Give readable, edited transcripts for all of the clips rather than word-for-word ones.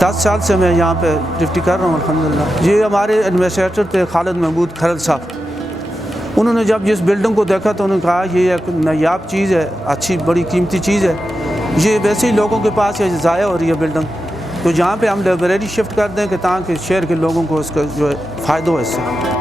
10 साल से मैं यहाँ पे ड्यूटी कर रहा हूँ अल्हम्दुलिल्लाह। ये हमारे एडमिनिस्ट्रेटर थे खालिद महमूद खरल साहब। उन्होंने जब इस बिल्डिंग को देखा तो उन्होंने कहा ये एक नायाब चीज़ है, अच्छी बड़ी कीमती चीज़ है, ये वैसे ही लोगों के पास है ज़ाया हो रही है बिल्डिंग, तो यहाँ पे हम लाइब्रेरी शिफ्ट कर दें कि ताकि शहर के लोगों को इसका जो है फ़ायदा हो इससे।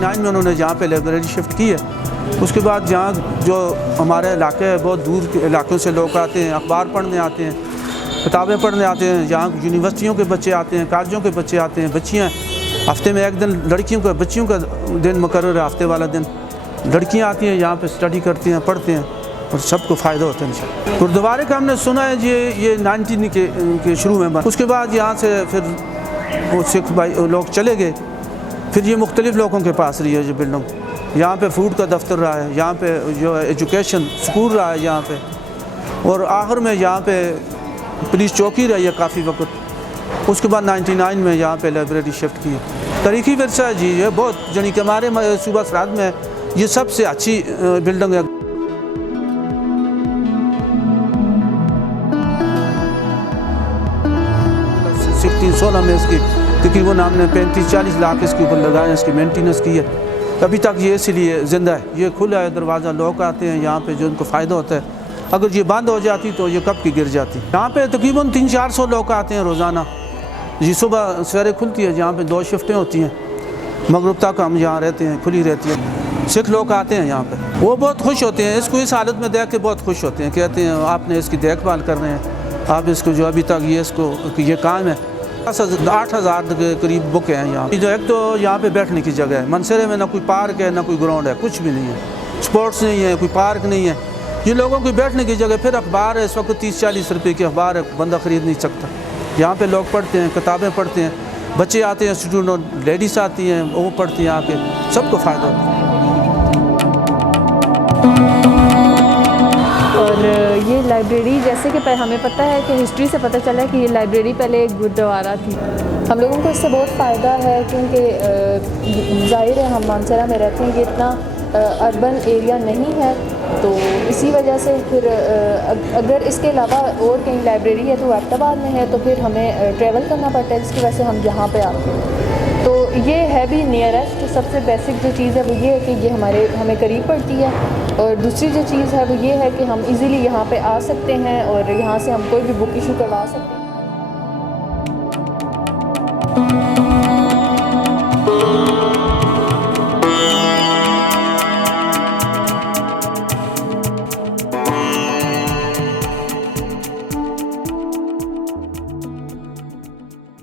1999 में उन्होंने यहाँ पे लाइब्रेरी शिफ्ट की है। उसके बाद यहाँ जो हमारे इलाके है बहुत दूर के इलाकों से लोग आते हैं, अखबार पढ़ने आते हैं, किताबें पढ़ने आते हैं। यहाँ यूनिवर्सिटियों के बच्चे आते हैं, कॉलेजों के बच्चे आते हैं, बच्चियाँ हफ्ते में एक दिन लड़कियों का बच्चियों का दिन मुकर्रर है, हफ्ते वाला दिन लड़कियाँ आती हैं यहाँ पे स्टडी करती हैं, पढ़ते हैं और सबको फ़ायदा होता है। गुरुद्वारे का हमने सुना है ये 19 के शुरू में बना। उसके बाद यहाँ से फिर वो सिख भाई लोग चले गए, फिर ये मुख्तलिफ़ लोगों के पास रही है ये बिल्डिंग। यहाँ पे फूड का दफ्तर रहा है, यहाँ पे जो है एजुकेशन स्कूल रहा है यहाँ पे, और आखिर में यहाँ पे पुलिस चौकी रही है काफ़ी वक्त। उसके बाद 99 में यहाँ पे लाइब्रेरी शिफ्ट की है। तारीखी विरसा है जी, ये बहुत यानी कि हमारे सूबा सराद में ये सबसे अच्छी बिल्डिंग है। 16 में इसकी तकरीबन हमने 35-40 लाख इसके ऊपर लगाए, इसकी मेंटेनेंस की है। अभी तक ये इसलिए ज़िंदा है, ये खुला है दरवाज़ा, लोग आते हैं यहाँ पे जो उनको फ़ायदा होता है। अगर ये बंद हो जाती तो ये कब की गिर जाती। यहाँ पे तकरीबन 300-400 लोग आते हैं रोज़ाना। जी सुबह सवेरे खुलती है, यहाँ पे 2 शिफ्टें होती हैं, मगरिब तक हम यहाँ रहते हैं, खुली रहती है। सिख लोग आते हैं यहाँ पे, वो बहुत खुश होते हैं, इसको इस हालत में देख के बहुत खुश होते हैं। कहते हैं आपने इसकी देखभाल कर रहे हैं, आप इसको जो अभी तक ये इसको ये काम है। 8,000 के करीब बुक हैं यहाँ। जो एक तो यहाँ पे बैठने की जगह है, मनसरे में ना कोई पार्क है ना कोई ग्राउंड है, कुछ भी नहीं है, स्पोर्ट्स नहीं है, कोई पार्क नहीं है, ये लोगों की बैठने की जगह। फिर अखबार है, इस वक्त 30-40 रुपये की अखबार है, बंदा ख़रीद नहीं सकता। यहाँ पे लोग पढ़ते हैं, किताबें पढ़ते हैं, बच्चे आते हैं, स्टूडेंट लेडीज़ आती हैं, वो पढ़ती हैं आके, सबको फ़ायदा होता है। और ये लाइब्रेरी जैसे कि हमें पता है कि हिस्ट्री से पता चला है कि ये लाइब्रेरी पहले एक गुरुद्वारा थी। हम लोगों को इससे बहुत फ़ायदा है क्योंकि ज़ाहिर है हम मानसरा में रहते हैं, ये इतना अर्बन एरिया नहीं है, तो इसी वजह से फिर अगर इसके अलावा और कहीं लाइब्रेरी है तो एबटाबाद में है, तो फिर हमें ट्रैवल करना पड़ता है, जिसकी वजह से हम यहाँ पे आते हैं। तो ये है भी नियरेस्ट, सबसे बेसिक जो चीज़ है वो ये है कि ये हमें करीब पड़ती है, और दूसरी जो चीज़ है वो ये है कि हम इजीली यहाँ पे आ सकते हैं और यहाँ से हम कोई भी बुक इशू करवा सकते हैं।